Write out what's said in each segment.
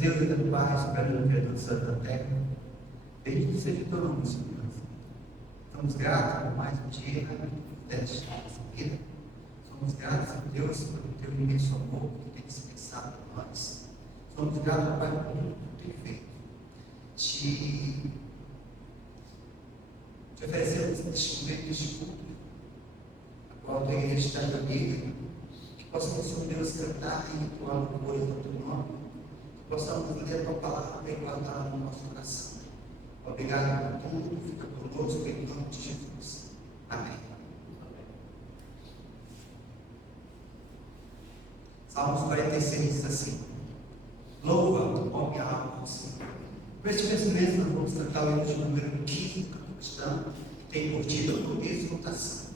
Deus é do Pai, soberano Criador do céu da terra. Bendito seja o teu nome, Senhor. Somos gratos por mais um dia que deste nossa vida. Somos gratos a Deus pelo teu imenso amor que tem dispensado por nós. Somos gratos, Pai, por tudo que tu tem feito. Te oferecemos neste momento de culto, a qual a tua igreja está reunida, que possamos, Senhor Deus, cantar e entoar louvores ao teu nome, que possamos ler a tua palavra e guardá-la no nosso coração. Obrigado por tudo, fica conosco em nome de Jesus. Amém. Salmos 46 diz assim: louva, ó minha alma, ao Senhor. Por este mesmo mês nós vamos cantar o hino de número 15 do canto cristão, que tem por título Exultação.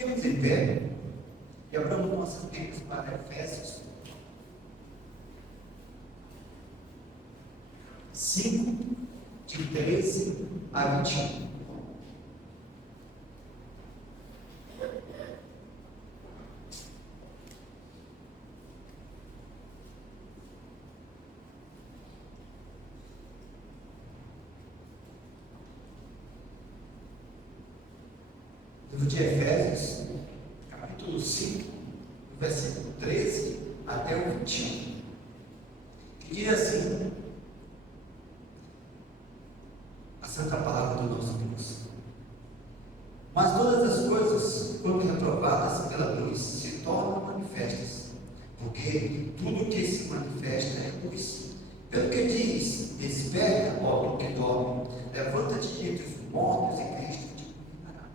Fiquemos em pé e abramos nossas Bíblias para Efésios 5, de 13 a 21. Livro de Efésios, capítulo 5, versículo 13 até o 21. que diz assim, a santa palavra do nosso Deus: mas todas as coisas, quando reprovadas pela luz, se tornam manifestas, porque tudo que se manifesta é luz. Pelo que diz: desperta, ó tu que dorme, levanta-te entre os mortos e Cristo te iluminará.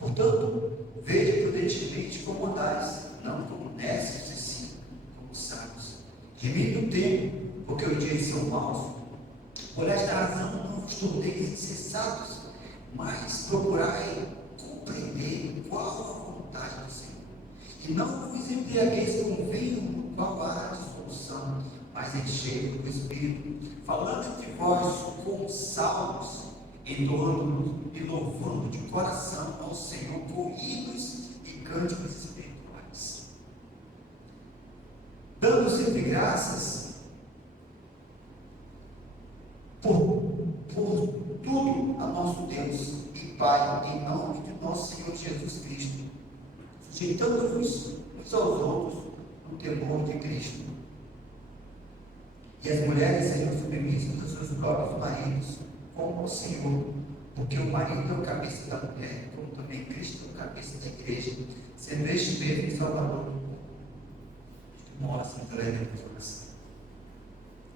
Portanto, veja prudentemente como andais, não como necios e sim como sábios, remindo o tempo, porque os dias são maus. Por esta razão não vos torneis insensatos, mas procurai compreender qual a vontade do Senhor. E não vos embriagueis com vinho, no qual há dissolução, mas enchei do Espírito, falando entre vós com salmos, entoando e louvando de coração ao Senhor com hinos e cânticos espirituais, dando sempre graças por tudo a nosso Deus e Pai, em nome de nosso Senhor Jesus Cristo, sujeitando-vos uns aos outros no temor de Cristo. E as mulheres sejam submissas aos seus próprios maridos, como ao Senhor, porque o marido é o cabeça da mulher, como também Cristo é o cabeça da igreja, sendo este mesmo Salvador do povo. Uma oração breve de oração.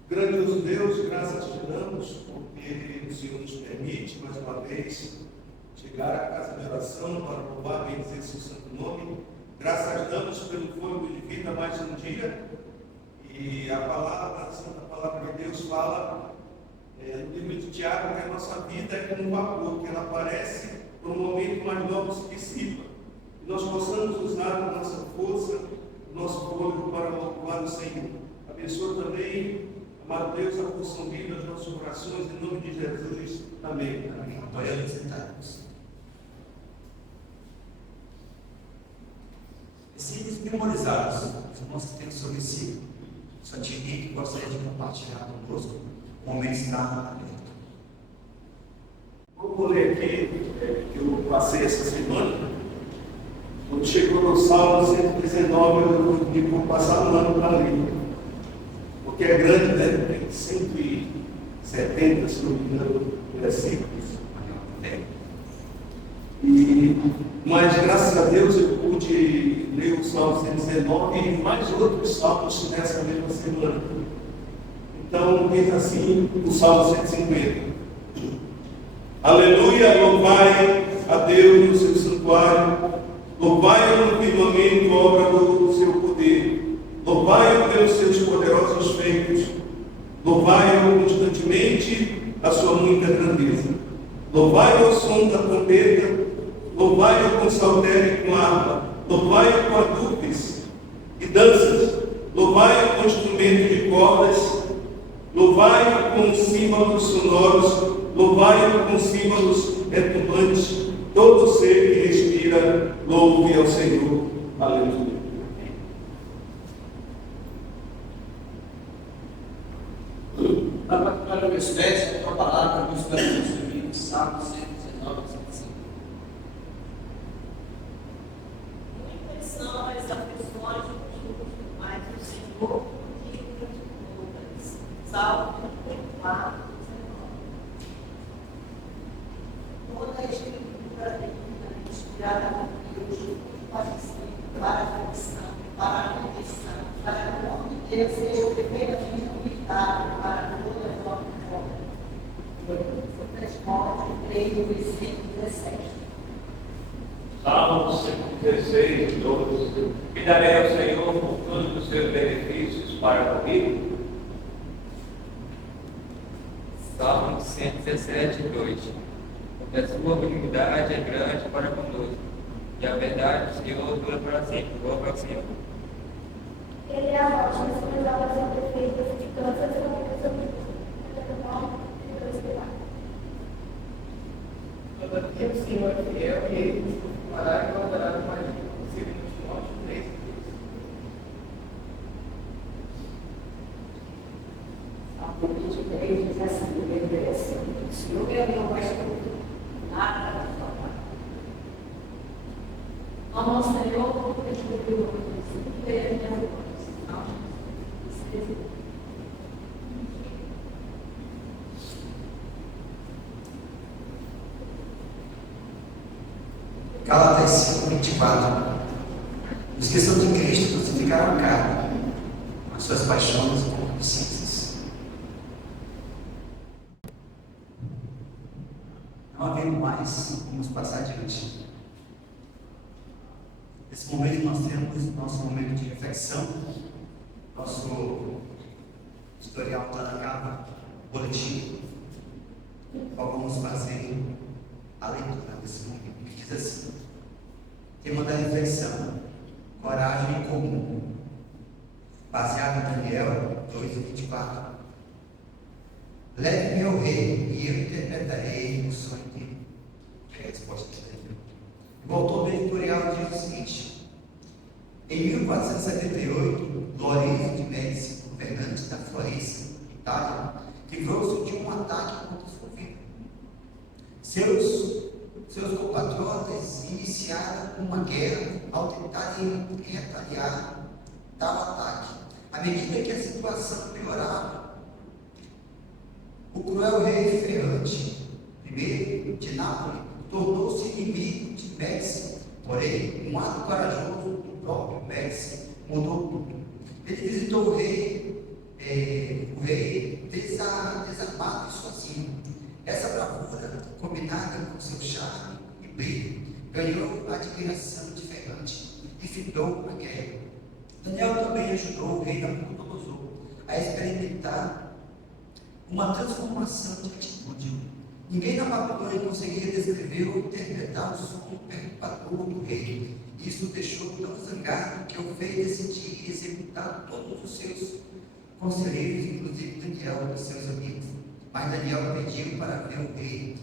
Grandioso Deus, graças te damos, porque o Senhor nos permite, mais uma vez, chegar à casa de oração para louvar e bendizer seu santo nome. Graças damos pelo fôlego de vida mais um dia. E a palavra, a santa palavra de Deus fala no livro de Tiago que a nossa vida é como um vapor, que ela aparece por um momento, mas logo se dissipa. E nós possamos usar a nossa força, o nosso fôlego para louvar o Senhor. Abençoa também, amado Deus, a porção vida dos nossos corações, em nome de Jesus. Amém. Amém. Podemos sentar-nos. Versículos memorizados, os irmãos que têm sobre si, só tinha alguém que gostaria de compartilhar conosco. O momento está aberto. Vou ler aqui, que eu passei essa semana. Quando chegou no Salmo 119, eu digo, vou passar um ano para ler. Porque é grande, né? Tem 170, se não me engano, versículos. Mas graças a Deus eu pude ler o Salmo 119 e mais outros salmos nessa mesma semana. Então diz assim o Salmo 150: Aleluia, louvai a Deus no seu santuário, louvai-o no firmamento, obra do seu poder, louvai-o pelos seus poderosos feitos, louvai-o constantemente a sua muita grandeza, louvai-o ao som da trombeta, louvai-o com saltério e com harpa, louvai-o com adufes e danças, louvai-o com instrumento de cordas, louvai-o com símbolos sonoros, louvai-o com símbolos retumbantes, todo ser que respira, louve ao Senhor. Aleluia. Para o espécie, a palavra nos permite, Salmo 119, 105. Muitas são as aflições mas o Senhor livra de todas. Salmo 34, 19. Toda a escritura é inspirada por Deus, para a confissão, para a conversão, para que o nome de Deus seja perfeitamente comunicado para toda a sua forma. 3, versículo 17. Salmo 116, 12. E darei ao Senhor por todos os seus benefícios para comigo. Salmo 117, 2. Porque a sua benignidade é grande para conosco, e a verdade do Senhor dura para sempre. Louva ao Senhor. Ele é a rocha, mas suas obras são perfeitas, e cansa as promessas do Senhor. Todavia o Senhor é fiel e ele nos fará e guardará no marido. Segundo Timóteo 3. Salmo 23 diz assim: obedece. O Senhor é meu pastor, nada vai faltar. Amo ao Senhor porque descobriu o princípio e ele é minha voz. Salmo 13. Gálatas 5, 24. Os que são de Cristo crucificaram a carne, as suas paixões e concupiscências. Não havendo mais, vamos passar adiante. Nesse momento nós temos nosso momento de reflexão, nosso historial está na capa, boletim, qual vamos fazer a leitura desse momento, que diz assim: tema da reflexão, coragem comum, baseado em Daniel 2:24. Leve-me ao rei e eu interpretarei o sonho dele. É a resposta dele. O autor do editorial diz o seguinte: em 1478, Lorenzo de Médici, governante da Florença, Itália, livrou-se de um ataque contra sua vida. Seus compatriotas iniciaram uma guerra ao tentarem retaliar tal ataque. À medida que a situação piorava, o cruel rei Ferrante I de Nápoles tornou-se inimigo de Médici. Porém, um ato corajoso do próprio Médici mudou tudo. Ele visitou o rei desarmado e sozinho. Essa bravura, combinada com seu charme e brilho, ganhou a admiração de Ferrante e findou a guerra. Daniel também ajudou o rei Nabucodonosor a experimentar uma transformação de atitude. Ninguém na Babilônia conseguia descrever ou interpretar o sonho perturbador do rei. Isso o deixou tão zangado que o fez decidir executar todos os seus conselheiros, inclusive Daniel e seus amigos. Mas Daniel pediu para ver o rei.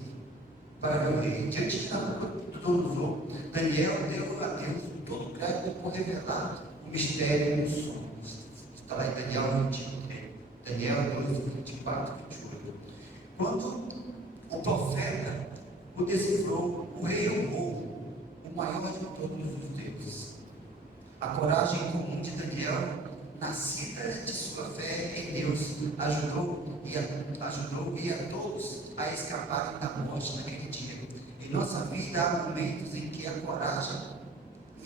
Diante de Nabucodonosor, Daniel deu a Deus todo o crédito por revelar o mistério dos sonhos. Está lá em Daniel 21, Daniel 2, 24, 28. Quando o profeta o decifrou, o rei honrou o maior de todos os deuses. A coragem comum de Daniel, nascida de sua fé em Deus, ajudou a todos a escaparem da morte naquele dia. Em nossa vida há momentos em que a coragem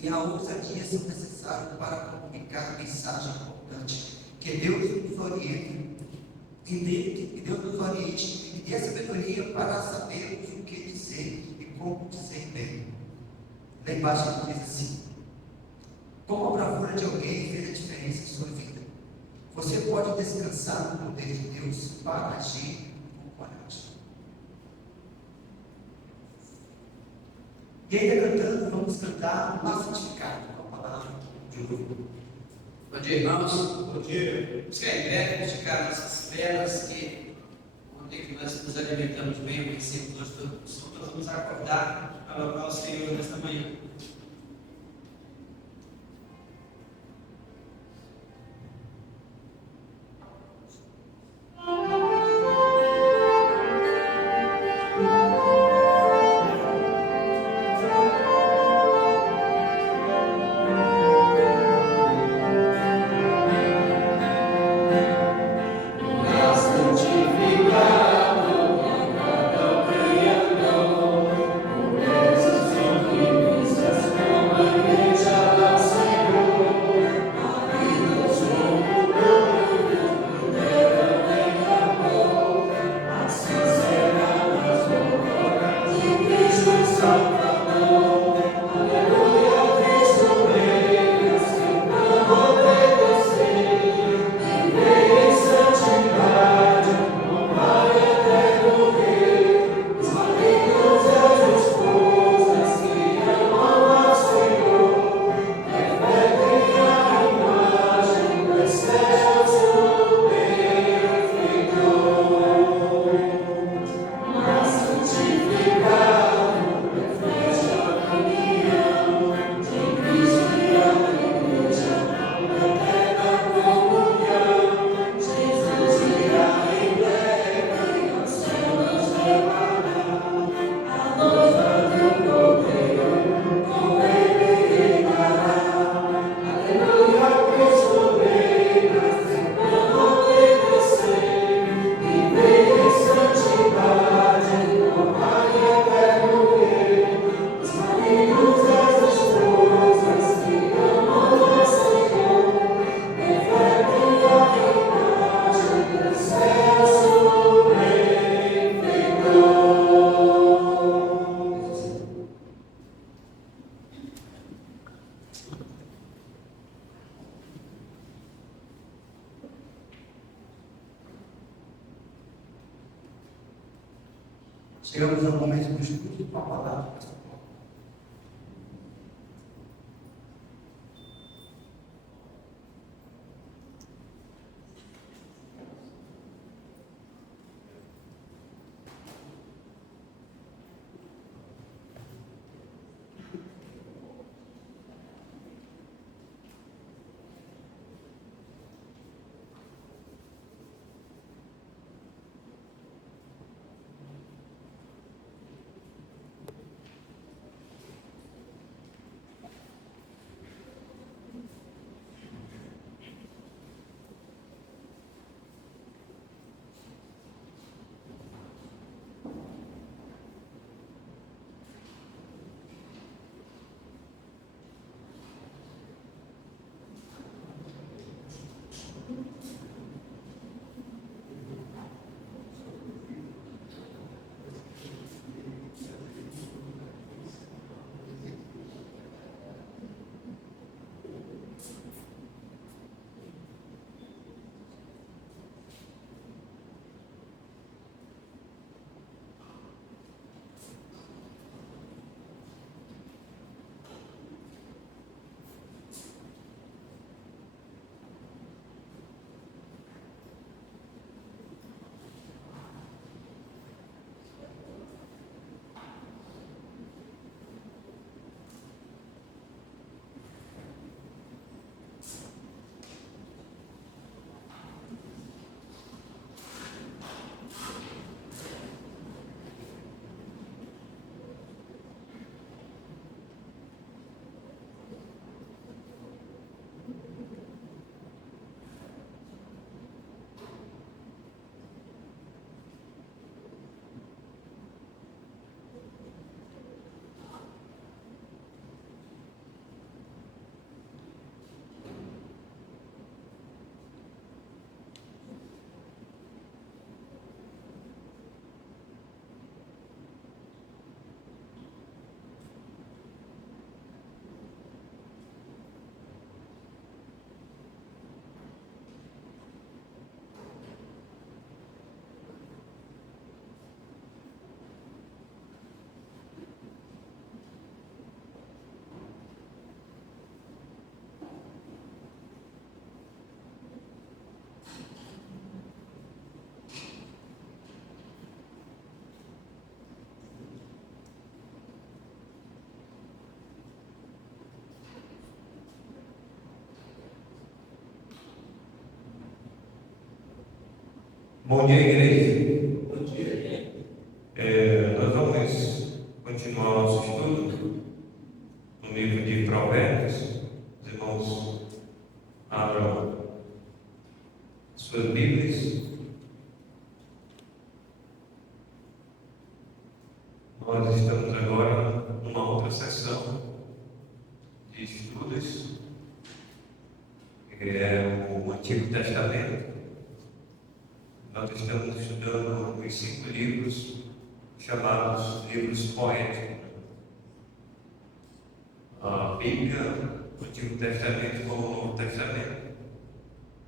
e a ousadia são necessários para comunicar a mensagem importante. Que Deus nos oriente e dê a sabedoria para sabermos o que dizer e como dizer bem. Lá embaixo diz assim: como a bravura de alguém fez a diferença em sua vida. Você pode descansar no poder de Deus para agir com coragem. E ainda cantando, vamos cantar o Santificado, com a palavra de hoje. Bom dia, irmãos. Bom dia. Vamos ficar em pé, vamos esticar nossas pernas, que ontem que nós nos alimentamos bem, o princípio, nós vamos acordar para louvar o Senhor nesta manhã. Jesus Chegamos ao momento do estudo com a palavra. Bom dia, igreja. Bom dia. Nós vamos continuar o nosso estudo no livro de Provérbios. Os irmãos abram suas Bíblias. Nós estamos agora numa outra sessão de estudos, que é o Antigo Testamento. Nós estamos estudando os 5 livros chamados livros poéticos. A Bíblia, o Antigo Testamento como o Novo Testamento,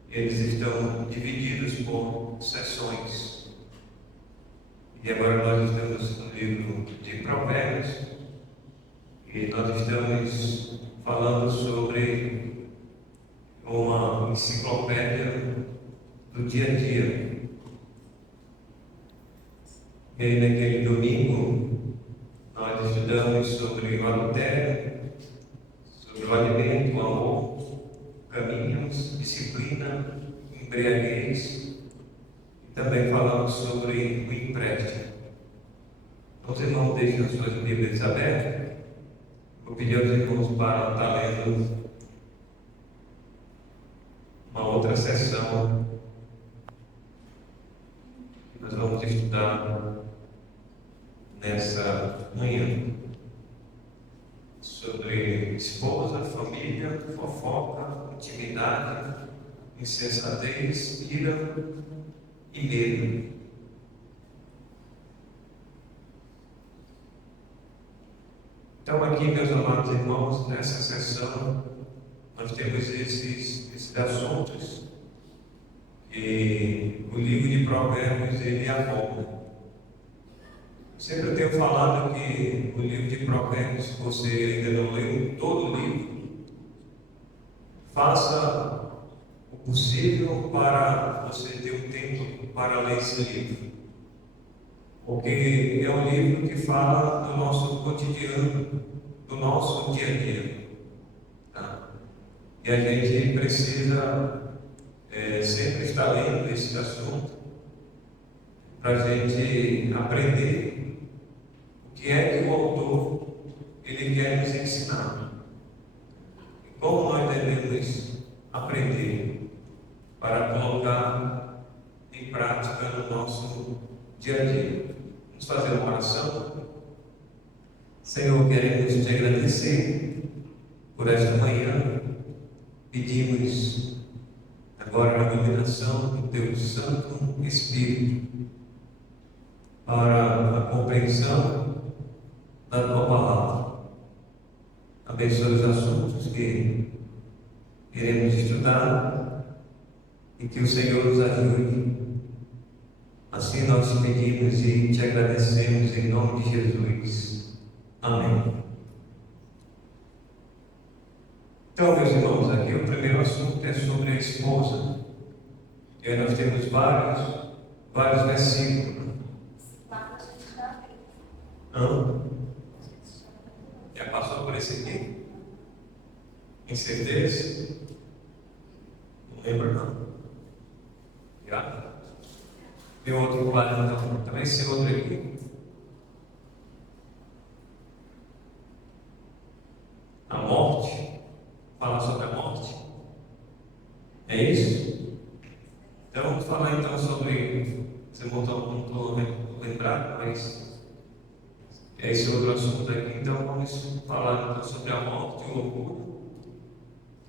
eles estão divididos por seções. E agora nós estamos no livro de Provérbios e nós estamos falando sobre uma enciclopédia do dia a dia. E aí, naquele domingo, nós estudamos sobre o adultério, sobre o alimento, o amor, caminhos, disciplina, embriaguez, e também falamos sobre o empréstimo. Então, os irmãos deixam suas Bíblias abertas. Vou pedir aos irmãos para estar lendo uma outra sessão que nós vamos estudar nessa manhã sobre esposa, família, fofoca, intimidade, insensatez, ira e medo. Então aqui, meus amados irmãos, nessa sessão nós temos esses assuntos que o livro de Provérbios ele aborda. Sempre eu tenho falado que o livro de Provérbios, se você ainda não leu todo o livro, faça o possível para você ter um tempo para ler esse livro. Porque é um livro que fala do nosso cotidiano, do nosso dia a dia. Tá? E a gente precisa sempre estar lendo esse assunto para a gente aprender o que é que o autor ele quer nos ensinar. E como nós devemos aprender para colocar em prática no nosso dia a dia. Vamos fazer uma oração? Senhor, queremos te agradecer por esta manhã. Pedimos agora a iluminação do Teu Santo Espírito para a compreensão da Tua Palavra. Abençoe os assuntos que iremos estudar e que o Senhor nos ajude. Assim nós te pedimos e te agradecemos em nome de Jesus. Amém. Então, meus irmãos, aqui o primeiro assunto é sobre a esposa. E aí nós temos vários versículos. Já passou por esse aqui? Tem certeza? Não lembro não. Já? Tem outro quadro então. Também esse outro aqui. A morte. Falar sobre a morte. É isso? Então vamos falar então sobre. Você não estou lembrado, mas é esse outro assunto aqui. Então vamos falar então sobre a morte, o orgulho,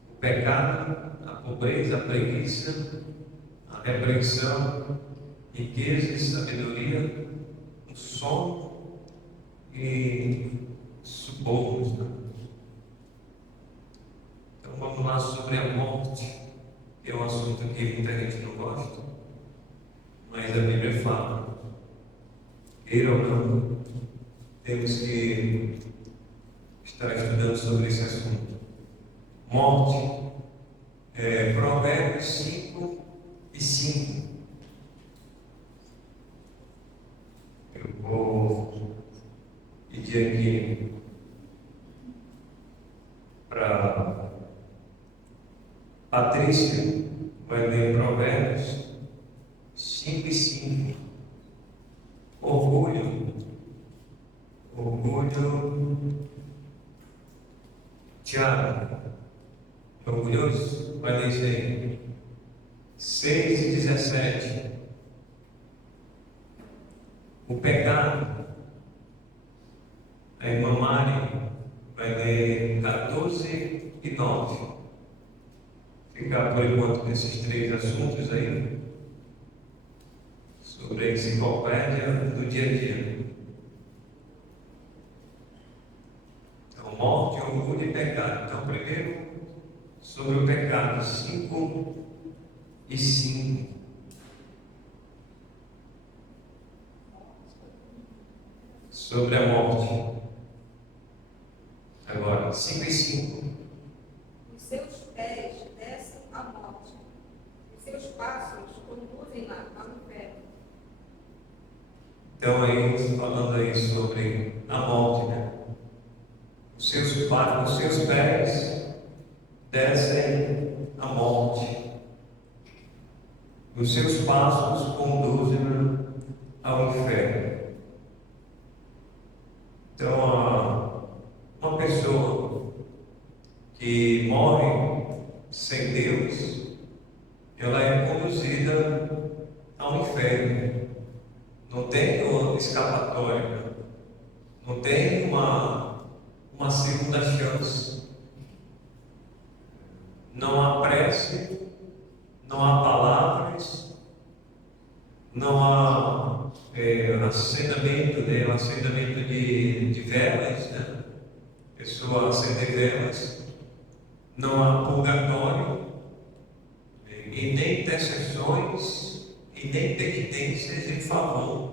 o pecado, a pobreza, a preguiça, a repreensão, riqueza e sabedoria, o sono e subornos. Então vamos lá sobre a morte, que é um assunto que muita gente não gosta, mas a Bíblia fala, queira ou não, temos que estar estudando sobre esse assunto. Morte, Provérbios 5 e 5. Eu vou pedir aqui para Patrícia, vai ler Provérbios 5 e 5. Orgulho. Tiago, orgulhoso, vai ler isso aí. 6 e 17. O pecado. A irmã Mari vai ler 14 e 9. Ficar por enquanto nesses 3 assuntos aí. Sobre a enciclopédia do dia a dia. Então, morte, orgulho e pecado. Então, primeiro, sobre o pecado, 5 e 5. Sobre a morte. Agora, 5 e 5. Os seus pés descem à morte, os seus passos conduzem-na ao inferno. Então, aí, falando aí sobre a morte, né? Os seus pés descem à morte. Os seus passos conduzem ao inferno. Então, uma pessoa que morre sem Deus, ela é conduzida ao inferno. Não tem escapatória, não tem uma segunda chance. Não há prece, não há palavras, não há acendimento de velas, né? Pessoa acender velas, não há purgatório, e nem intercessões, e nem penitências em favor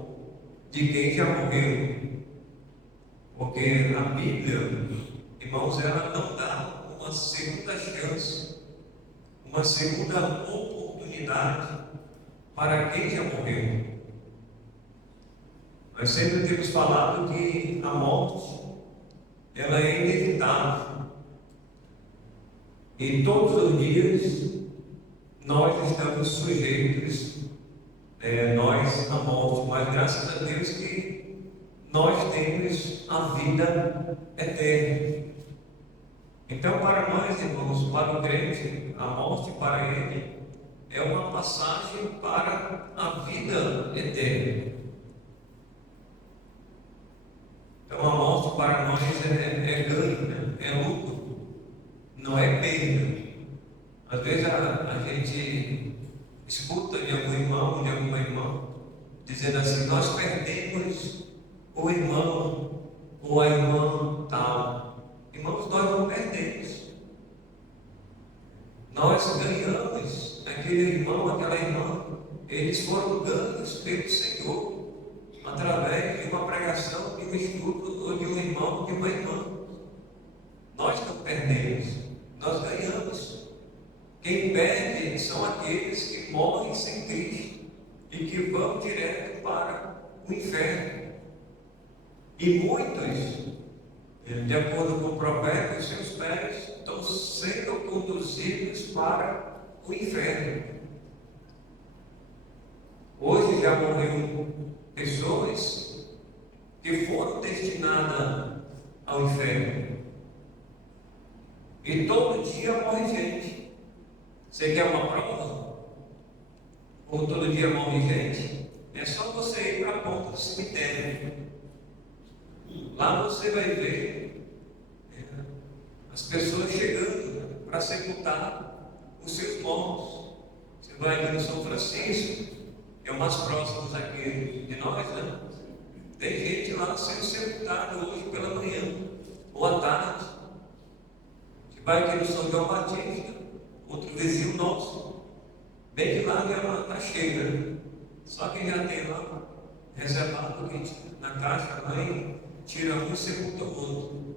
de quem já morreu. Porque a Bíblia, irmãos, ela não dá uma segunda chance, uma segunda oportunidade para quem já morreu. Nós sempre temos falado que a morte, ela é inevitável. E todos os dias nós estamos sujeitos, nós, à morte, mas graças a Deus que nós temos a vida eterna. Então, para nós, irmãos, para o crente, a morte para ele é uma passagem para a vida eterna. Então, a morte para nós é ganho, né? É lucro, não é perda. Às vezes a gente escuta de algum irmão, de alguma irmã, dizendo assim: nós perdemos o irmão ou a irmã tal. Irmãos, nós não perdemos. Nós ganhamos aquele irmão, aquela irmã. Eles foram ganhos pelo Senhor, através de uma pregação, de um estudo, ou de um irmão, de uma irmã. Nós não perdemos, nós ganhamos. Quem perde são aqueles que morrem sem Cristo e que vão direto para o inferno. E muitos, de acordo com o profeta, os seus pés estão sendo conduzidos para o inferno. Hoje já morreu pessoas que foram destinadas ao inferno. E todo dia morre gente. Você quer uma prova? Como todo dia morre gente? É só você ir para a ponta do cemitério. Lá você vai ver as pessoas chegando para sepultar os seus mortos. Você vai aqui no São Francisco, é o mais próximo aqui de nós, né? Tem gente lá sendo sepultada hoje pela manhã ou à tarde. Você vai aqui no São João Batista, outro vizinho nosso, bem que lá ela está cheia. Só quem já tem lá reservado na caixa, mãe, tira um e sepulta o outro.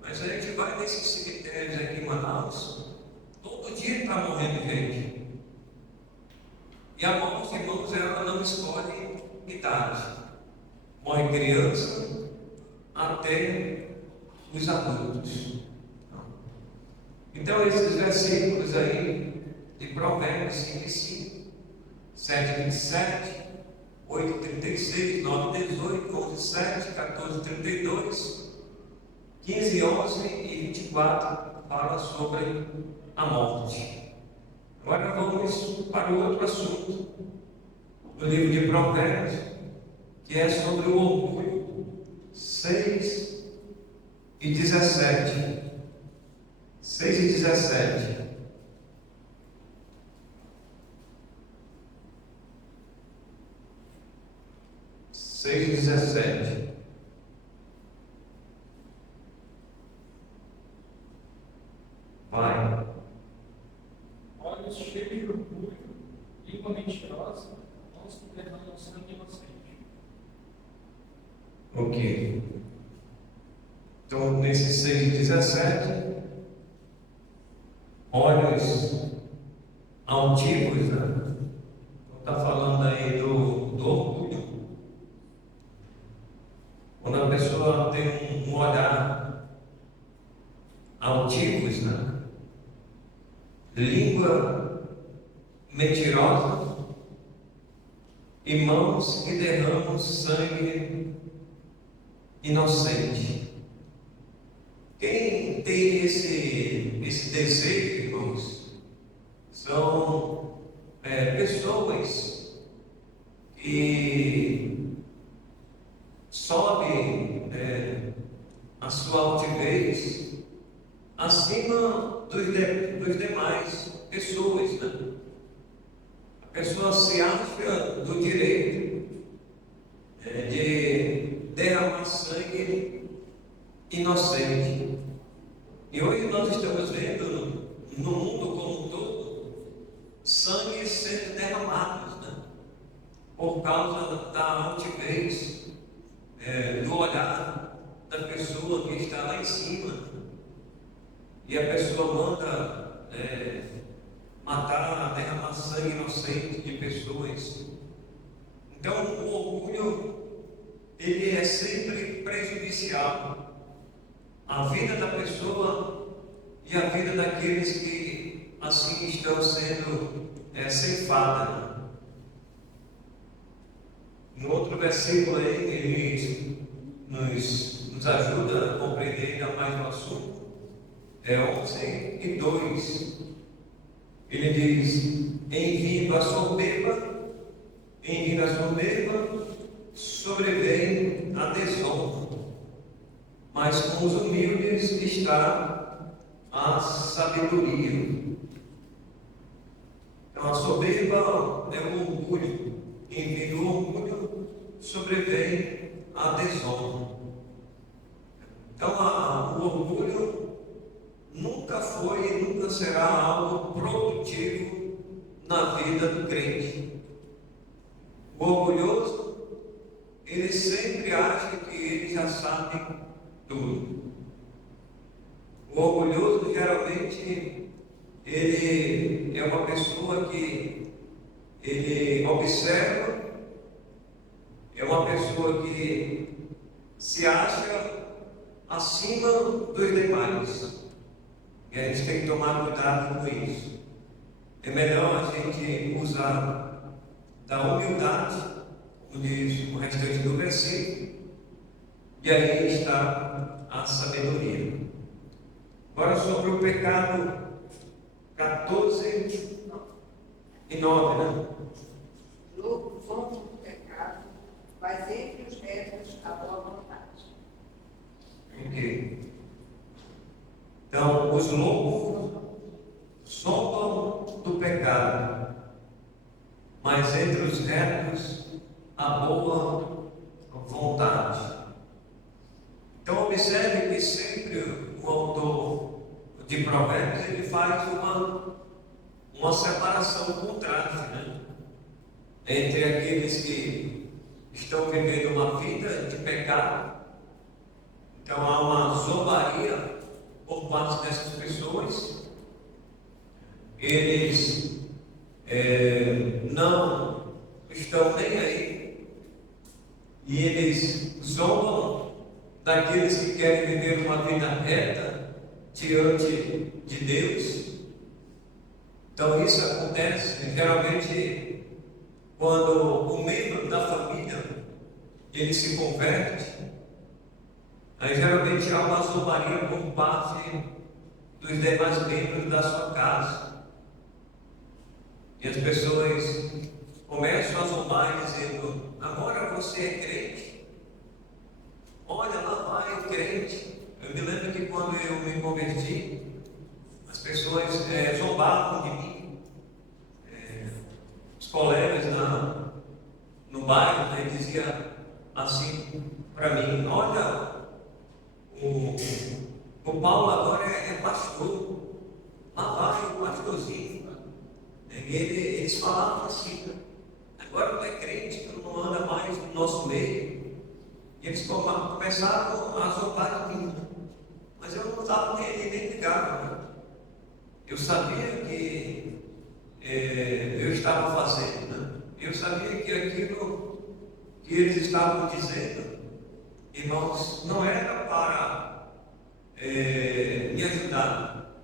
Mas a gente vai nesses cemitérios aqui em Manaus, todo dia está morrendo gente. E a morte, irmãos, ela não escolhe idade. Morre criança até os adultos. Então, esses versículos aí de Provérbios 5:5, 7:27, 8:36, 9:18, 11:7, 14:32, 15:11 e 24 fala sobre a morte. Agora vamos para o outro assunto do livro de Provérbios, que é sobre o orgulho. 6:17. 6:17. Vai. Olhos cheios de orgulho, língua mentirosa, mãos que derramam sangue inocente. Ok. Então, nesse 6:17, olhos altivos, né? Está falando aí do orgulho. Quando a pessoa tem um olhar altivos, né? Língua mentirosa e mãos que derramam sangue inocente. Quem tem esse desejo, irmãos, são pessoas que sobem a sua altivez acima dos demais pessoas, né? A pessoa se acha do direito de derramar sangue inocente. E hoje nós estamos vendo no mundo como um todo sangue sendo derramado, né? Por causa da altivez talvez, do olhar da pessoa que está lá em cima, e a pessoa manda matar, derramar sangue inocente de pessoas. Então, o orgulho, ele é sempre prejudicial à vida da pessoa e à vida daqueles que assim estão sendo ceifados. No outro versículo aí, ele nos ajuda a compreender ainda mais o assunto. 11:2. Ele diz: em vindo a soberba, sobrevém a desonra, mas com os humildes está a sabedoria. Então, a soberba é o orgulho. Em vindo o orgulho, sobrevém a desonra. Então, o orgulho nunca foi e nunca será algo produtivo na vida do crente. O orgulhoso, ele sempre acha que ele já sabe tudo. O orgulhoso, geralmente, ele é uma pessoa que ele observa, é uma pessoa que se acha acima dos demais. E a gente tem que tomar cuidado com isso. É melhor a gente usar da humildade, como diz o restante do versículo, e aí está a sabedoria. Agora sobre o pecado 14:9, né? No fundo do pecado, mas entre os retos a boa vontade. Ok. Então, os loucos zombam do pecado, mas entre os retos a boa vontade. Então, observe que sempre o autor de Provérbios ele faz uma separação contrária, né? Entre aqueles que estão vivendo uma vida de pecado. Então, há uma zombaria por parte dessas pessoas. Eles não estão nem aí, e eles zombam daqueles que querem viver uma vida reta diante de Deus. Então isso acontece geralmente quando o membro da família ele se converte. Aí geralmente há uma zombaria por parte dos demais membros da sua casa. E as pessoas começam a zombar dizendo: agora você é crente? Olha, lá vai o crente. Eu me lembro que quando eu me converti, as pessoas zombavam de mim. Os colegas no bairro, né, diziam assim para mim: olha, o Paulo agora é pastor. Lá vai o pastorzinho. E eles falavam assim: agora tu é crente, tu não anda mais no nosso meio. E eles começaram a zombar de mim. Mas eu não estava nem ligado. Eu sabia que eu estava fazendo, né? Eu sabia que aquilo que eles estavam dizendo, irmãos, não era para me ajudar,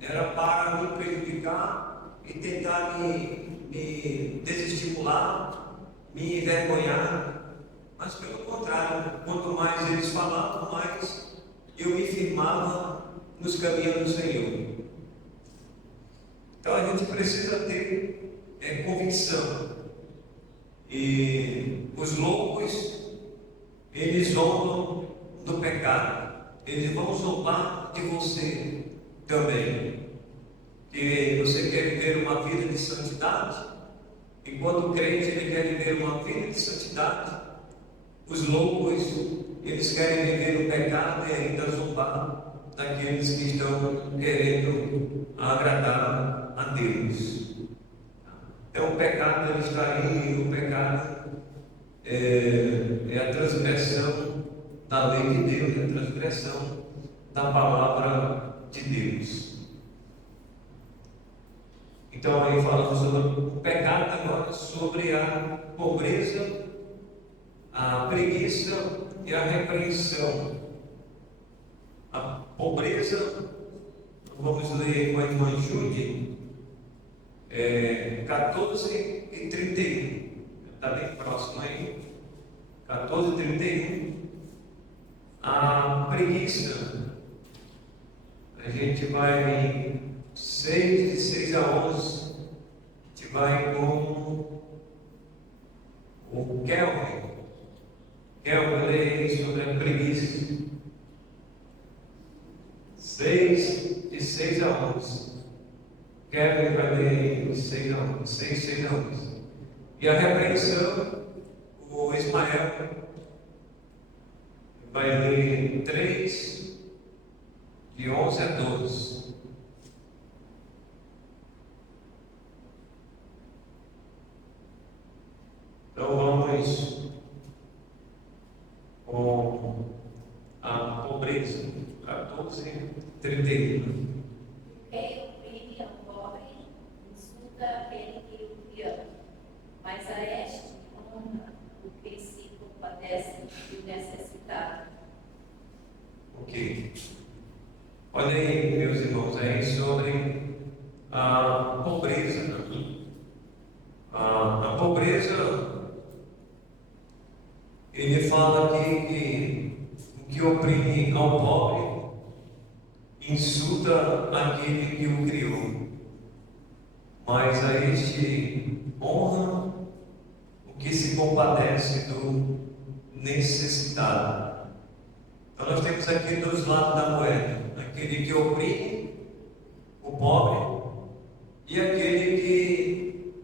era para me prejudicar e tentar me desestimular, me envergonhar. Mas pelo contrário, quanto mais eles falavam, mais eu me firmava nos caminhos do Senhor. Então a gente precisa ter convicção. E os loucos, eles zombam do pecado. Eles vão zombar de você também. Que você quer viver uma vida de santidade, e quando o crente ele quer viver uma vida de santidade, os loucos eles querem viver o pecado e ainda zombar daqueles que estão querendo agradar a Deus. Então o pecado ele está aí, o pecado transgressão da lei de Deus, a transgressão da palavra de Deus. Então aí falamos sobre o pecado, agora sobre a pobreza, a preguiça e a repreensão. A pobreza, vamos ler com a irmã Jude, 14 e 31, está bem próximo aí, 14 e 31. A preguiça, a gente vai 6, de 6 a 11, a gente vai com o Kelvin. Kelvin lê aí sobre a preguiça. 6, de 6 a 11. Kelvin vai ler de 6 a 11. 6 a 11. E a repreensão, o Ismael vai ler 3, de 11 a 12. Então vamos com a pobreza, 14, 31. Quem oprime ao pobre, insulta aquele que o ama, mas a este honra o que se compadece do necessitado. Ok. Olha aí, meus irmãos, aí sobre a pobreza. A pobreza, ele fala aqui que o que oprime ao pobre insulta aquele que o criou, mas a este honra o que se compadece do necessitado. Então nós temos aqui dois lados da moeda: aquele que oprime o pobre e aquele que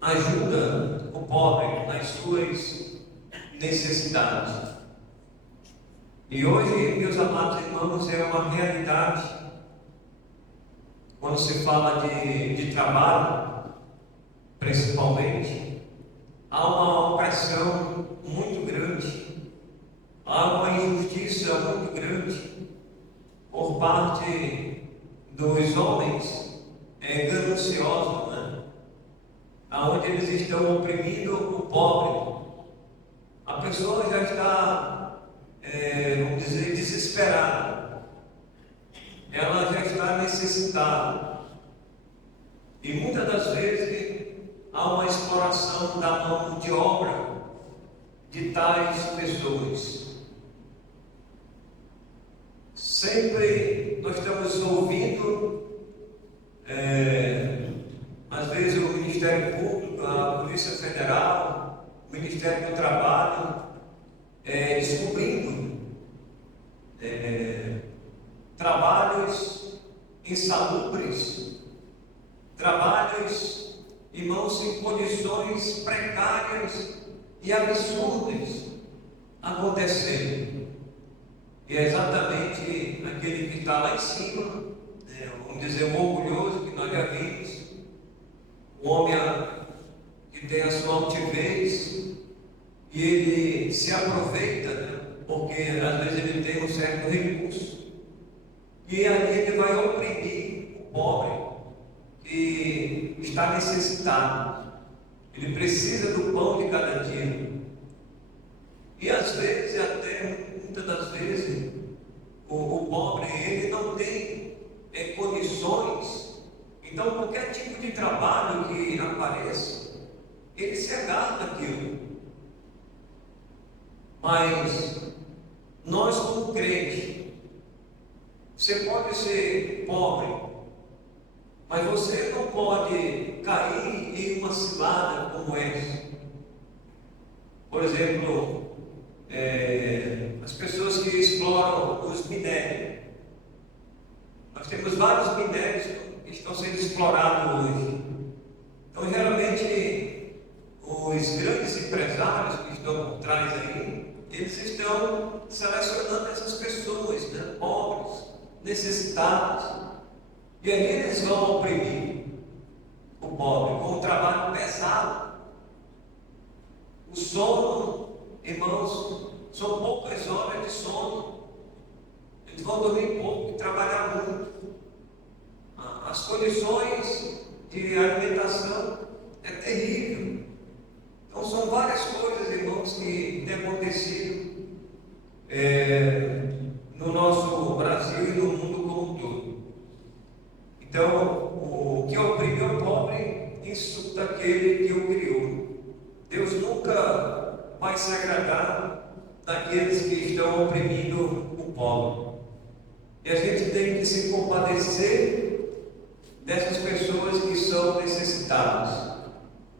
ajuda o pobre nas suas necessidades. E hoje, meus amados irmãos, é uma realidade, quando se fala de trabalho, principalmente, há uma opressão muito grande, há uma injustiça muito grande por parte dos homens gananciosos, né? Onde eles estão oprimindo o pobre. A pessoa já está, vamos dizer, desesperada, ela já está necessitada, e muitas das vezes há uma exploração da mão de obra de tais pessoas. Sempre nós estamos ouvindo, às vezes, o Ministério Público, a Polícia Federal, o Ministério do Trabalho, descobrindo trabalhos insalubres, trabalhos, irmãos, em condições precárias e absurdas acontecendo. E é exatamente aquele que está lá em cima, vamos dizer, um orgulhoso, que nós já vimos, o homem que tem a sua altivez, e ele se aproveita, né? Porque às vezes ele tem um certo recurso, e ali ele vai oprimir o pobre que está necessitado. Ele precisa do pão de cada dia. E às vezes, até muitas das vezes, o pobre ele não tem condições. Então qualquer tipo de trabalho que apareça, ele se agarra naquilo. Mas nós, como crentes, você pode ser pobre, mas você não pode cair em uma cilada como essa. Por exemplo, as pessoas que exploram os minérios. Nós temos vários minérios que estão sendo explorados hoje. Então, geralmente, os grandes empresários que estão por trás aí, eles estão selecionando essas pessoas, né, pobres, necessitadas, e aí eles vão oprimir o pobre com um trabalho pesado. O sono, irmãos, são poucas horas de sono. Eles vão dormir pouco e trabalhar muito. As condições de alimentação é terrível. Então são várias coisas, irmãos, que têm acontecido no nosso Brasil e no mundo como um todo. Então, o que oprime o pobre insulta aquele que o criou. Deus nunca vai se agradar daqueles que estão oprimindo o pobre. E a gente tem que se compadecer dessas pessoas que são necessitadas.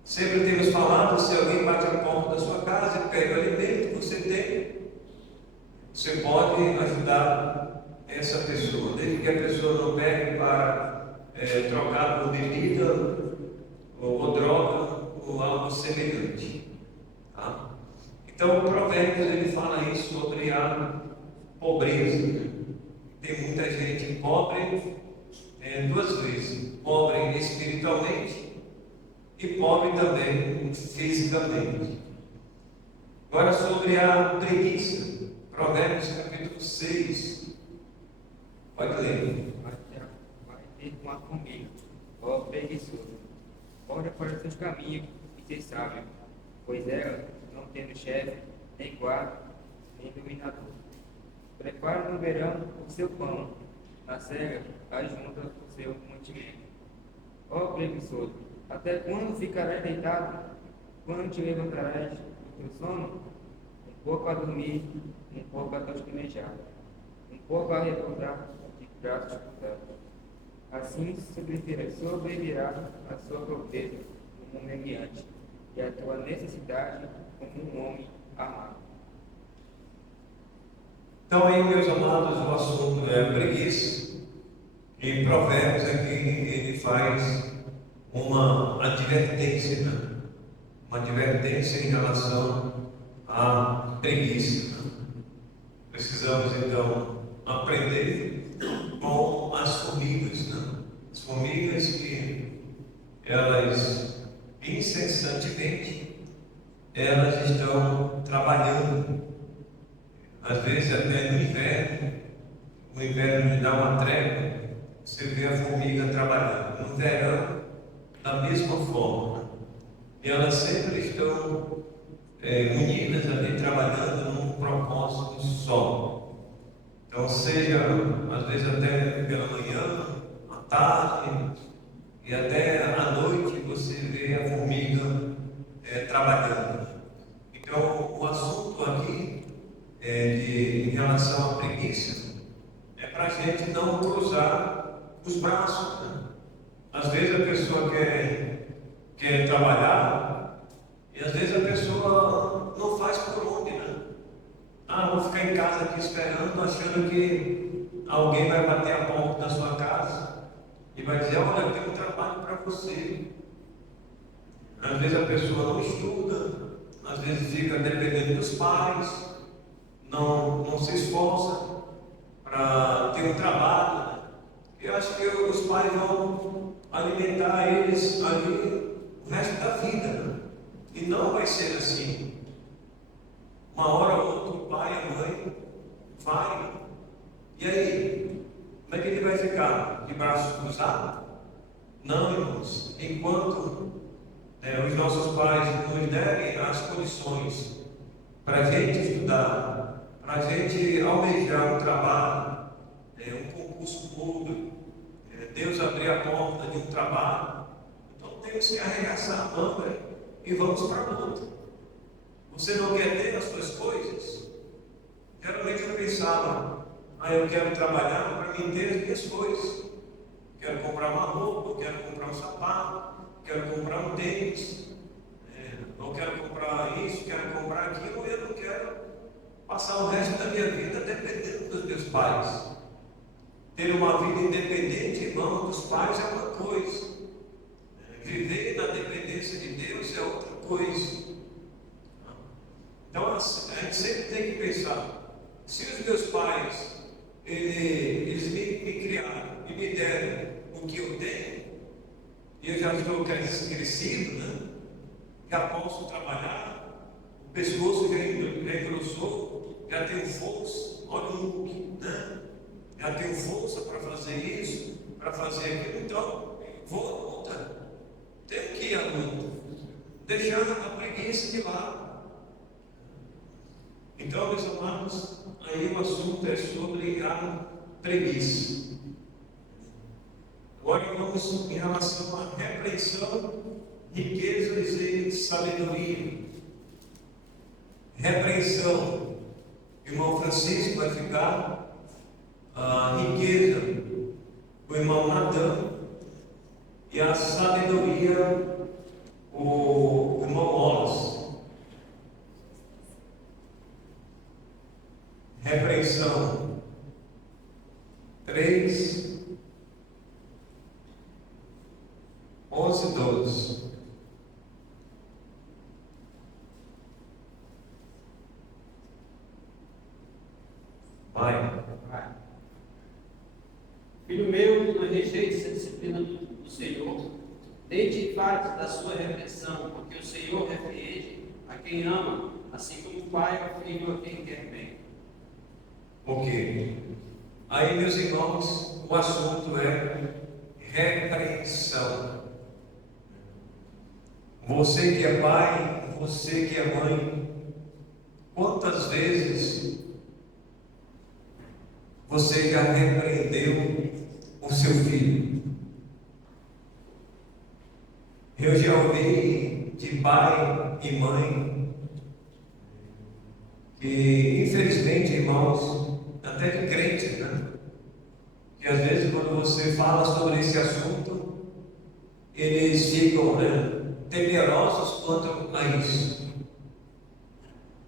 Sempre temos falado, se alguém bate a porta da sua casa e pede o alimento que você tem, você pode ajudar essa pessoa, desde que a pessoa não pegue para trocar por bebida ou droga ou algo semelhante. Tá? Então o Provérbios ele fala isso sobre a pobreza. Tem muita gente pobre duas vezes, pobre espiritualmente e pobre também fisicamente. Agora sobre a preguiça, Provérbios capítulo 6, pode ler. Vai ter uma formiga, ó preguiçoso, olha para os seus caminhos e ser sábio, pois ela, não tendo chefe, nem guarda, nem dominador. Prepara no verão o seu pão, na cega ajunta o seu mantimento. Ó preguiçoso, até quando ficarás deitado? Quando te levantarás do teu sono? Um pouco a dormir, um pouco a tosquenejar, um pouco a repousar de braços cruzados. Assim sobrevirá a sua pobreza como um mendiante, e a tua necessidade como um homem amado. Então aí, meus amados, o assunto é preguiça. Em Provérbios aqui ele faz uma advertência, né? Uma advertência em relação à preguiça. Precisamos então aprender com as formigas, né? As formigas que elas incessantemente elas estão trabalhando. Às vezes até no inverno, o inverno lhe dá uma trégua, você vê a formiga trabalhando. No verão, da mesma forma. E elas sempre estão unidas ali, trabalhando num propósito só. Então, seja, às vezes até pela manhã, à tarde, e até à noite, você vê a formiga trabalhando. Então, o assunto aqui em relação à preguiça é para a gente não cruzar os braços, né? Às vezes a pessoa quer trabalhar e às vezes a pessoa não faz por onde, né? Vou ficar em casa aqui esperando, achando que alguém vai bater a porta da sua casa e vai dizer, olha, eu tenho um trabalho para você. Às vezes a pessoa não estuda, às vezes fica dependendo dos pais, não se esforça para ter um trabalho, né? Eu acho que os pais vão alimentar eles ali o resto da vida, né? E não vai ser assim. Uma hora ou outra o pai e a mãe vai. E aí? Como é que ele vai ficar? De braços cruzados? Não, irmãos. Enquanto os nossos pais nos derem as condições para a gente estudar, para a gente almejar um trabalho, um concurso público, Deus abrir a porta de um trabalho, então temos que arregaçar a manga e vamos para a luta. Você não quer ter as suas coisas? Geralmente eu pensava, eu quero trabalhar para mim ter as minhas coisas. Quero comprar uma roupa, quero comprar um sapato, quero comprar um tênis, eu quero comprar isso, quero comprar aquilo, eu não quero passar o resto da minha vida dependendo dos meus pais. Ter uma vida independente, irmão, dos pais é uma coisa. Viver na dependência de Deus é outra coisa. Então a gente sempre tem que pensar, se os meus pais eles me criaram e me deram o que eu tenho, e eu já estou crescido, né? Já posso trabalhar, o pescoço já engrossou, já tenho força, olha o Hulk, né? Já tenho força para fazer isso, para fazer aquilo, então vou à luta. Tenho que ir à luta, deixar a preguiça de lado. Então, meus amados, aí o assunto é sobre a preguiça. Agora vamos em relação à repreensão, riquezas e sabedoria. Repreensão, o irmão Francisco vai ficar, a riqueza, o irmão Natan, e a sabedoria, o irmão Wallace. Repreensão 3, 11, 12. Vai. Filho meu, não rejeite a disciplina do Senhor, deite parte da sua repreensão, porque o Senhor repreende a quem ama, assim como o pai ao filho a quem quer bem. Ok. Aí, meus irmãos, o assunto é repreensão. Você que é pai, você que é mãe, quantas vezes você já repreendeu o seu filho? Eu já ouvi de pai e mãe que, infelizmente, irmãos, até de crentes, né? Que às vezes quando você fala sobre esse assunto, eles ficam, né, temerosos quanto a isso.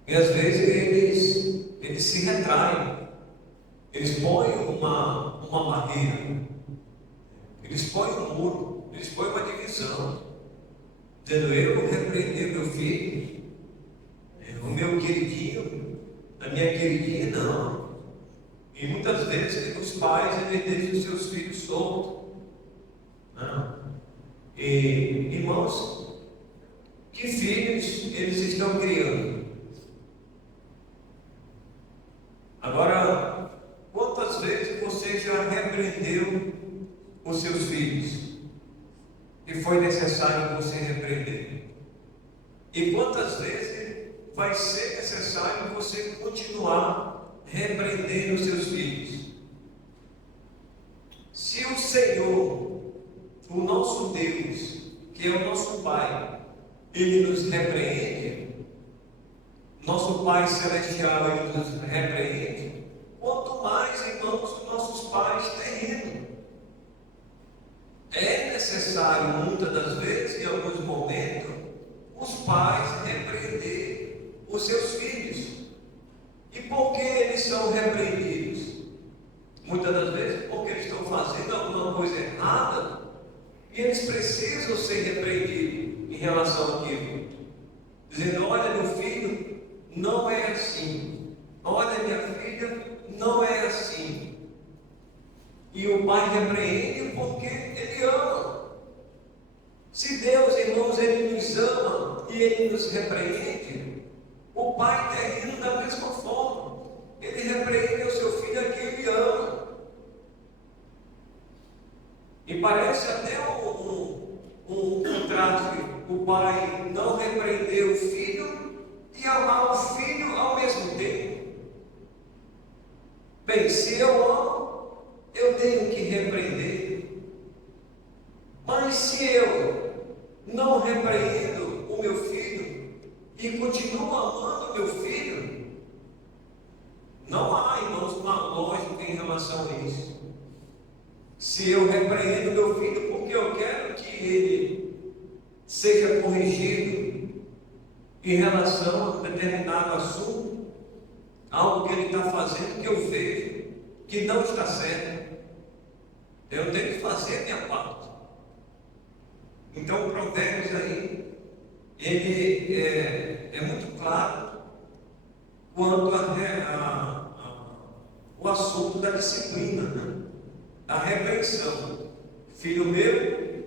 E às vezes eles se retraem, eles põem uma barreira, eles põem um muro, eles põem uma divisão, dizendo: eu vou repreender meu filho, o meu queridinho, a minha queridinha, não. E muitas vezes os pais deixam os seus filhos soltos. Não. E, irmãos, que filhos eles estão criando? Agora, quantas vezes você já repreendeu os seus filhos? E foi necessário você repreender? E quantas vezes vai ser necessário você continuar repreendendo os seus filhos? Se o Senhor, o nosso Deus, que é o nosso Pai, Ele nos repreende, nosso Pai Celestial, Ele nos repreende, quanto mais, irmãos, os nossos pais terrenos. É necessário, muitas das vezes, em alguns momentos, os pais repreender os seus filhos. E por que eles são repreendidos? Muitas das vezes porque eles estão fazendo alguma coisa errada e eles precisam ser repreendidos em relação àquilo. Dizendo: olha, meu filho, não é assim. Olha, minha filha, não é assim. E o pai repreende porque ele ama. Se Deus, irmãos, Ele nos ama e Ele nos repreende, o pai terreno da mesma forma. Ele repreende o seu filho a quem ele ama. E parece até um contraste: o pai não repreender o filho e amar o filho ao mesmo tempo. Bem, se eu amo, eu tenho que repreender. Mas se eu não repreendo o meu filho e continuo amando o meu filho, não há, irmãos, uma lógica em relação a isso. Se eu repreendo meu filho porque eu quero que ele seja corrigido em relação a determinado assunto, algo que ele está fazendo que eu vejo que não está certo, eu tenho que fazer a minha parte. Então o Provérbios aí, ele é muito claro quanto o assunto da disciplina, né? Da repreensão. Filho meu,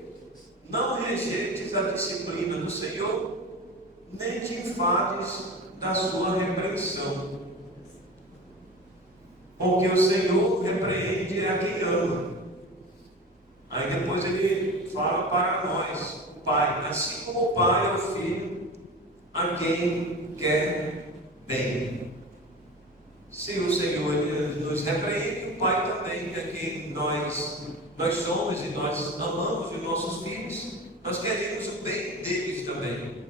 não rejeites a disciplina do Senhor, nem te enfades da sua repreensão. porque o Senhor repreende a quem ama. Aí depois ele fala para nós, o Pai, assim como o Pai é o Filho, a quem quer bem. Se o Senhor nos repreende, o Pai também, a quem nós somos e nós amamos os nossos filhos, nós queremos o bem deles também.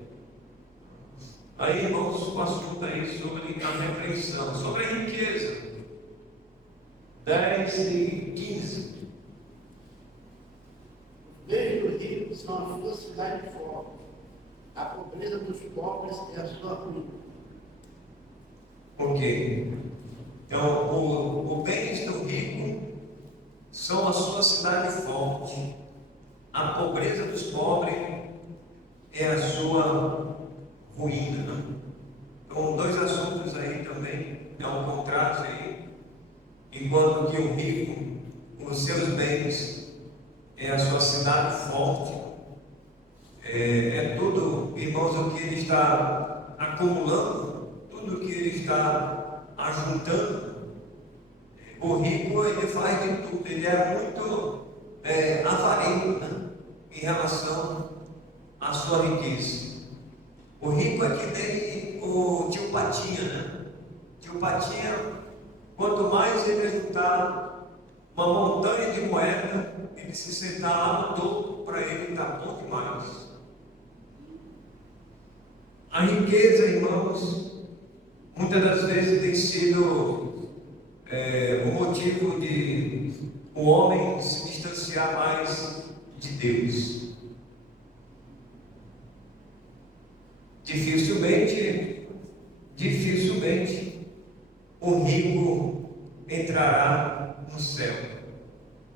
Aí, irmãos, o assunto aí sobre a repreensão, sobre a riqueza. 10 e 15. Os bens dos ricos são a sua cidade forte, a pobreza dos pobres é a sua ruína. Ok. Então, os bens do rico são a sua cidade forte, a pobreza dos pobres é a sua ruína. Né? Então, dois assuntos aí também, é um contraste aí, enquanto que o rico, com os seus bens, é a sua cidade forte, é tudo, irmãos, o que ele está acumulando, tudo o que ele está ajuntando. O rico, ele faz de tudo, ele é muito avarento, né, em relação à sua riqueza. O rico é que nem o tio Patinha, né? Tio Patinha, quanto mais ele juntar uma montanha de moeda, ele se sentar lá no topo, para ele está bom demais. A riqueza, irmãos, muitas das vezes tem sido o motivo de o homem se distanciar mais de Deus. Dificilmente o rico entrará no céu.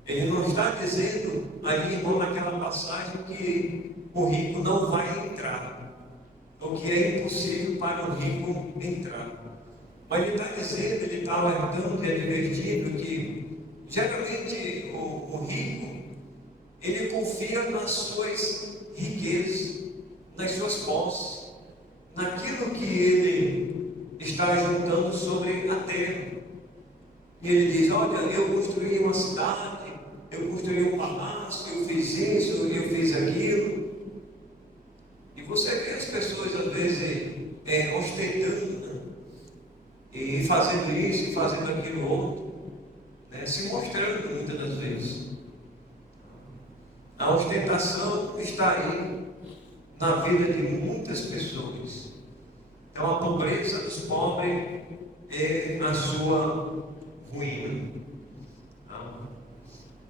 Ele não está dizendo ali, irmão, naquela passagem que o rico não vai entrar, ou que é impossível para o rico entrar. Mas ele está dizendo, ele está alertando e advertindo que geralmente o rico, ele confia nas suas riquezas, nas suas posses, naquilo que ele está juntando sobre a terra. E ele diz: olha, eu construí uma cidade, eu construí um palácio, eu fiz isso, eu fiz aquilo. E você vê as pessoas às vezes ostentando, né? E fazendo isso e fazendo aquilo outro, né? Se mostrando muitas das vezes. A ostentação está aí na vida de muitas pessoas. Então a pobreza dos pobres é a sua ruína.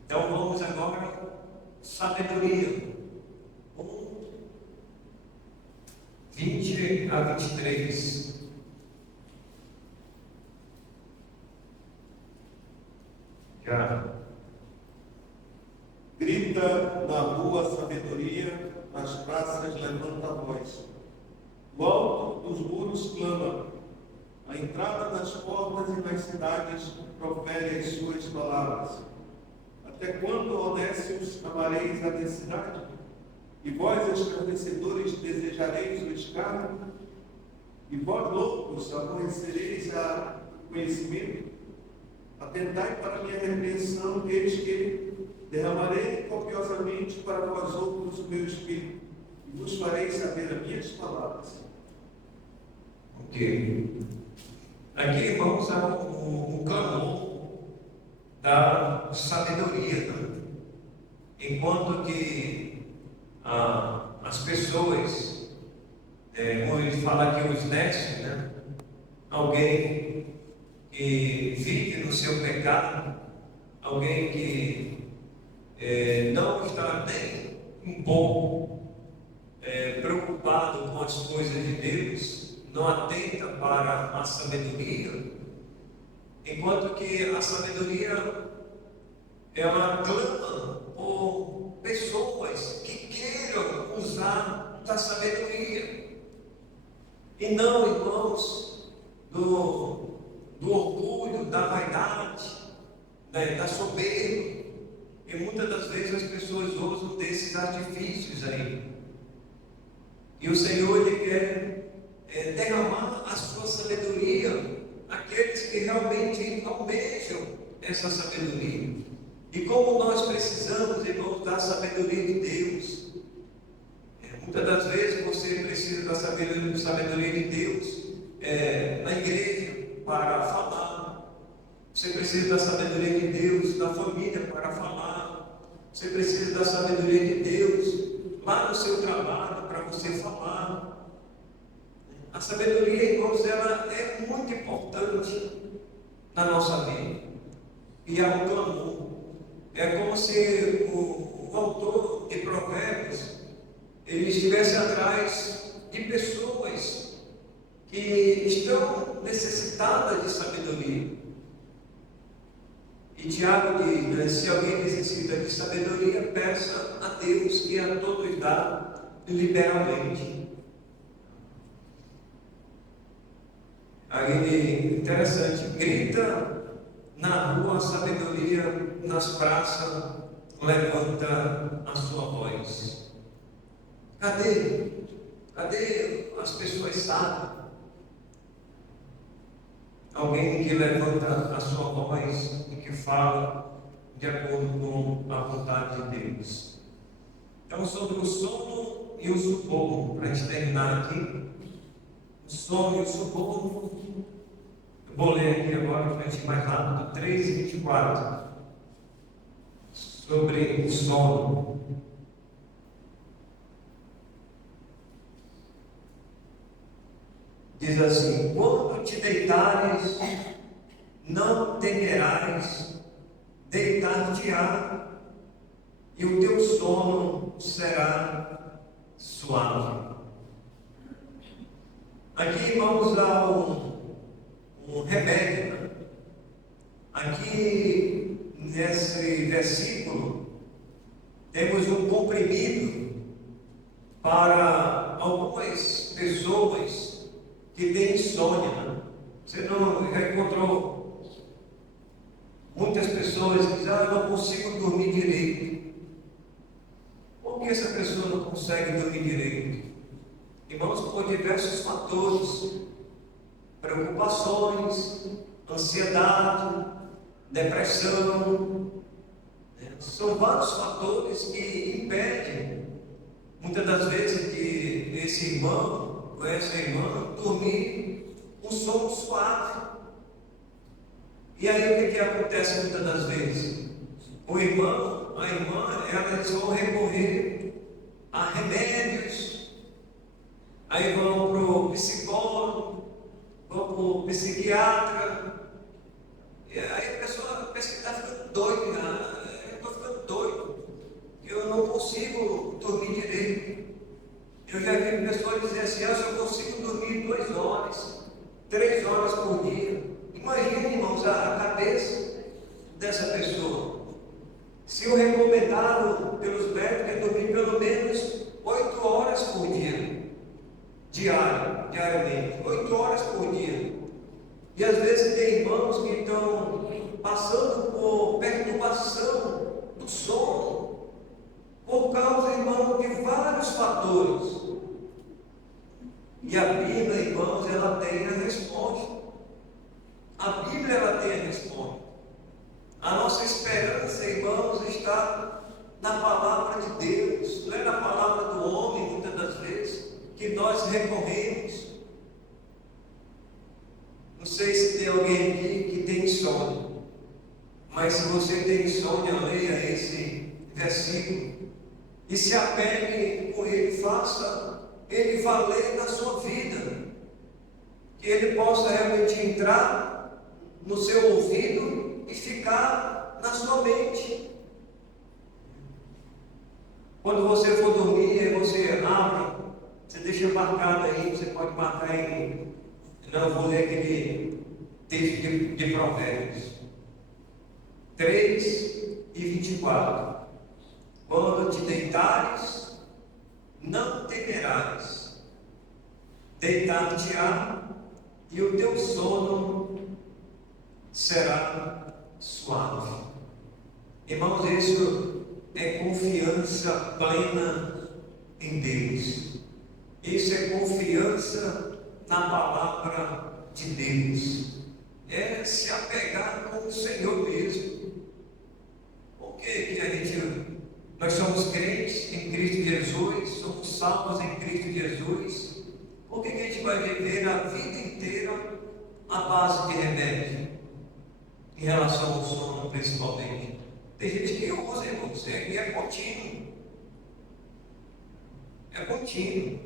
Então vamos agora, sabedoria. 20 a 23. Já. Grita na rua a sabedoria, nas praças levanta a voz. Do alto dos muros clama, a entrada das portas e nas cidades profere as suas palavras. Até quando, honestos, amareis a densidade? E vós, escarnecedores, desejareis o escárnio? E vós, loucos, aborrecereis a conhecimento? Atentai para a minha repreensão, eis que derramarei copiosamente para vós outros o meu espírito, e vos farei saber as minhas palavras. Ok. Aqui vamos ao clamor da sabedoria, né? Enquanto que as pessoas, como ele fala aqui, os nestes, né? Alguém que vive no seu pecado, alguém que não está nem um pouco preocupado com as coisas de Deus, não atenta para a sabedoria, enquanto que a sabedoria, ela clama por pessoas que queiram usar da sabedoria, e não, irmãos, do orgulho, da vaidade, né, da soberba. E muitas das vezes as pessoas usam desses artifícios aí. E o Senhor, ele quer derramar a sua sabedoria àqueles que realmente almejam essa sabedoria. E como nós precisamos, irmãos, da sabedoria de Deus. Muitas das vezes você precisa da sabedoria de Deus na igreja para falar. Você precisa da sabedoria de Deus na família para falar. Você precisa da sabedoria de Deus lá no seu trabalho para você falar. A sabedoria, irmãos, ela é muito importante na nossa vida. E há um clamor. É como se o autor de Provérbios ele estivesse atrás de pessoas que estão necessitadas de sabedoria. E Tiago diz, se alguém necessita de sabedoria, peça a Deus que a todos dá liberalmente. Aí, interessante, grita na rua a sabedoria, nas praças, levanta a sua voz. Cadê? Cadê as pessoas sábias? Alguém que levanta a sua voz e que fala de acordo com a vontade de Deus. Então, sobre o sono e o suborno, para a gente terminar aqui, o sono e o suborno, eu vou ler aqui agora para a gente ir mais rápido, 3:24, sobre o sono. Diz assim: quando te deitares, não temerás, deitar-te-á, e o teu sono será suave. Aqui vamos dar um remédio, né? Aqui nesse versículo temos um comprimido para algumas pessoas que têm insônia, né? Você não já encontrou muitas pessoas que dizem, eu não consigo dormir direito. Por que essa pessoa não consegue dormir direito? Irmãos, por diversos fatores: preocupações, ansiedade, depressão. São vários fatores que impedem, muitas das vezes, que esse irmão ou essa irmã dormir um sono suave. E aí o que acontece muitas das vezes? O irmão, a irmã, elas vão recorrer a remédios, aí vão para o psicólogo, vão para o psiquiatra, e aí a pessoa pensa que está ficando doido, eu estou ficando doido, eu não consigo dormir direito. Eu já vi pessoas dizer assim, eu só consigo dormir 2 horas, 3 horas por dia. Imagina, irmãos, a cabeça dessa pessoa. Se o recomendado pelos médicos é dormir pelo menos 8 horas por dia, diariamente, 8 horas por dia. E às vezes tem irmãos que estão passando por perturbação do sono, por causa, irmão, de vários fatores. E a Bíblia, irmãos, ela tem a resposta. A Bíblia, ela tem a resposta. A nossa esperança, irmãos, está na palavra de Deus, não é na palavra do homem, muitas das vezes, que nós recorremos. Não sei se tem alguém aqui que tem insônia, mas se você tem insônia, leia esse versículo e se apegue com ele, faça ele valer na sua vida, que ele possa realmente entrar no seu ouvido e ficar na sua mente. Quando você for dormir, você abre, você deixa marcado aí, você pode marcar aí. Não, eu vou ler aquele texto de Provérbios 3:24. Quando te deitares, não temerás, deitar-te-á, e o teu sono será suave. Irmãos, isso é confiança plena em Deus. Isso é confiança na palavra de Deus. É se apegar com o Senhor mesmo. Nós somos crentes em Cristo Jesus, somos salvos em Cristo Jesus. Por que a gente vai viver a vida inteira à base de remédio? Em relação ao sono, principalmente. Tem gente que usa, irmãos, e é contínuo. É contínuo.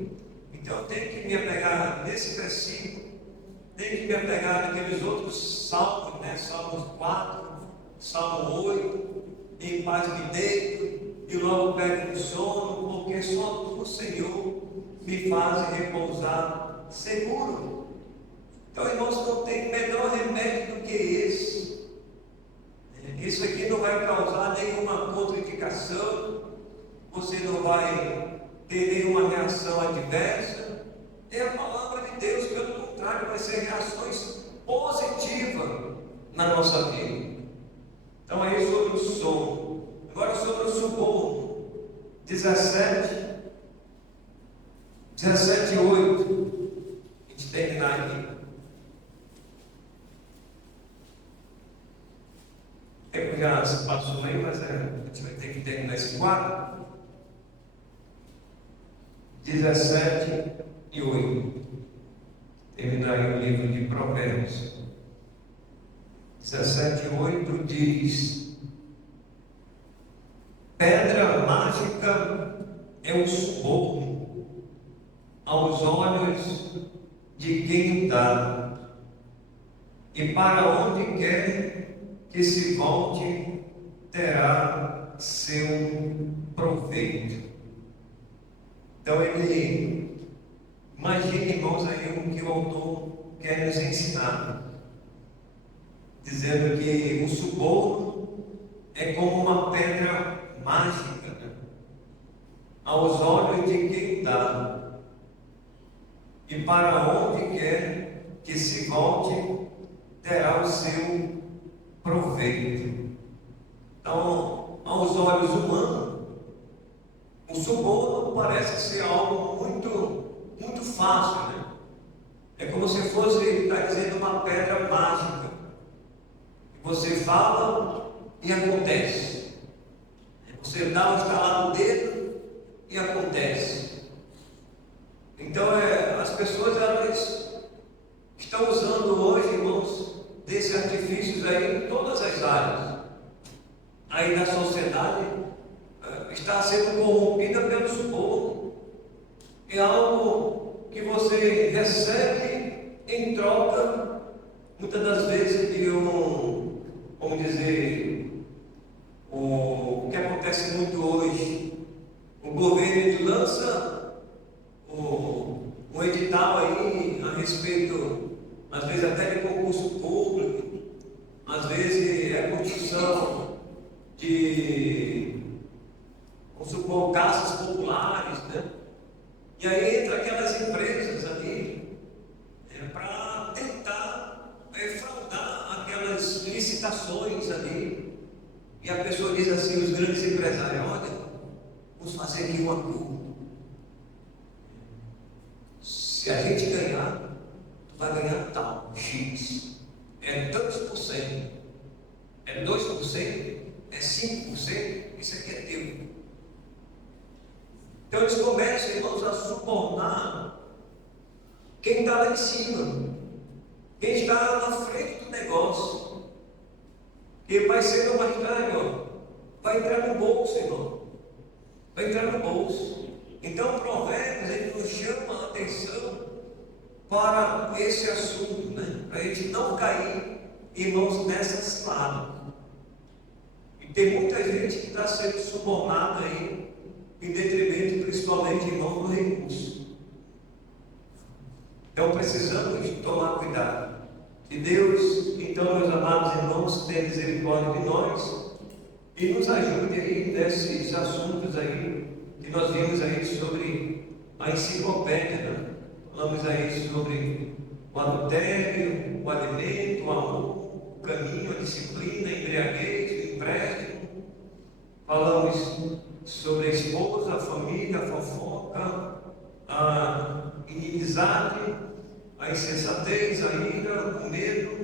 Então eu tenho que me apegar nesse versículo, tenho que me apegar naqueles outros salmos, né? Salmos 4, Salmo 8, em paz me deito e logo pego no sono, porque só o Senhor me faz repousar seguro. Então, irmãos, não tem melhor remédio do que esse. Isso aqui não vai causar nenhuma contraindicação, você não vai ter nenhuma reação adversa. É a palavra de Deus, pelo contrário, vai ser reações positivas na nossa vida. Então, aí sobre o sono. Agora sobre o suborno. 17:8. A gente terminar aqui. Já se passou aí, mas a gente vai ter que terminar esse quadro. 17:8. Terminar aí o livro de Provérbios. 17:8 diz: pedra mágica é um suborno aos olhos de quem dá, e para onde quer que se volte terá seu proveito. Então ele, imagine, irmãos, aí o que o autor quer nos ensinar, dizendo que o suborno é como uma pedra mágica, né? Aos olhos de quem dá, e para onde quer que se volte terá o seu proveito. Então, aos olhos humanos, o suborno parece ser algo muito fácil, né? É como se fosse, está dizendo, uma pedra mágica. Você fala e acontece. Você dá um estalar no dedo e acontece. Então, as pessoas, elas estão usando hoje, irmãos, desses artifícios aí em todas as áreas. Aí na sociedade está sendo corrompida pelo suborno. É algo que você recebe em troca, muitas das vezes, de vamos dizer, o que acontece muito hoje. O governo lança um edital aí a respeito, às vezes até de concurso público, às vezes é construção de, vamos supor, casas populares, né? E aí entra aquelas empresas ali para tentar fraudar aquelas licitações ali. E a pessoa diz assim, os grandes empresários: olha, vamos fazer aqui um acordo. Se a gente ganhar, tu vai ganhar tal, X. É tantos por cento. É 2%? É 5%? Isso aqui é teu. Então eles começam, irmãos, a subornar quem está lá em cima, quem está na frente do negócio. E vai ser ou mais tarde, vai entrar no bolso, irmão. Vai entrar no bolso. Então, Provérbios, ele nos chama a atenção para esse assunto, né? Para a gente não cair, irmãos, nessa cilada. E tem muita gente que está sendo subornada aí, em detrimento, principalmente, irmão, do recurso. Então precisamos tomar cuidado. E Deus, então, meus amados irmãos, tenha misericórdia de nós e nos ajude aí nesses assuntos aí que nós vimos aí sobre a enciclopédia, né? Falamos aí sobre o adultério, o alimento, o amor, o caminho, a disciplina, a embriaguez, o empréstimo. Falamos sobre a esposa, a família, a fofoca, a inimizade, a insensatez, a ira, o medo.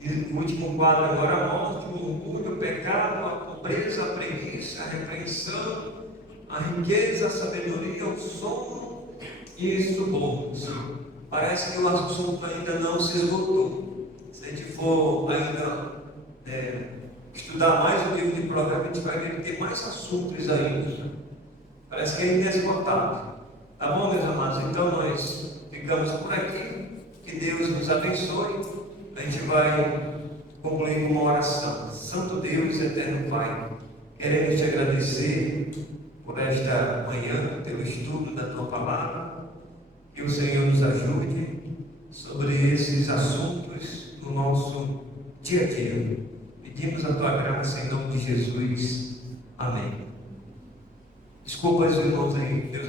E o último quadro agora, a morte, o orgulho, o pecado, a pobreza, a preguiça, a repreensão, a riqueza, a sabedoria, o sono e os subornos. Parece que o assunto ainda não se esgotou. Se a gente for ainda estudar mais o livro de Provérbios, a gente vai ver que tem mais assuntos ainda. Parece que é inesgotável. Tá bom, meus amados? Então nós ficamos por aqui. Que Deus nos abençoe. A gente vai concluir com uma oração. Santo Deus e eterno Pai, queremos te agradecer por esta manhã, pelo estudo da tua palavra. Que o Senhor nos ajude sobre esses assuntos no nosso dia a dia. Pedimos a tua graça em nome de Jesus. Amém. Desculpa os irmãos aí. Deus